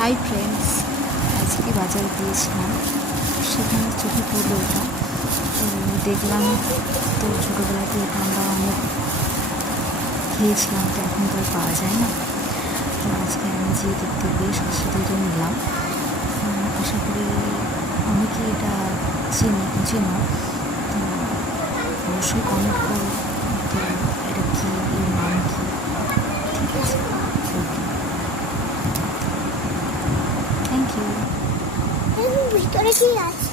Hi friends, আজকে বাজারে গিয়েছিলাম, সেখানে চোখে পড়লো এটা। তো দেখলাম, তো ছোটোবেলাতে এটা আমরা অনেক খেয়েছিলাম, তো এখন তো আর পাওয়া যায় না। তো আজকে আমি যে দেখতে বেশ আশীর্বাদও নিলাম। আশা করি অনেকেই এটা চেনো। তো অবশ্যই কমেন্ট করো তো এটা কী, এর নাম কী। ঠিক আছে, ওকে, থ্যাংক ইউ। ভিতরে কি আছে?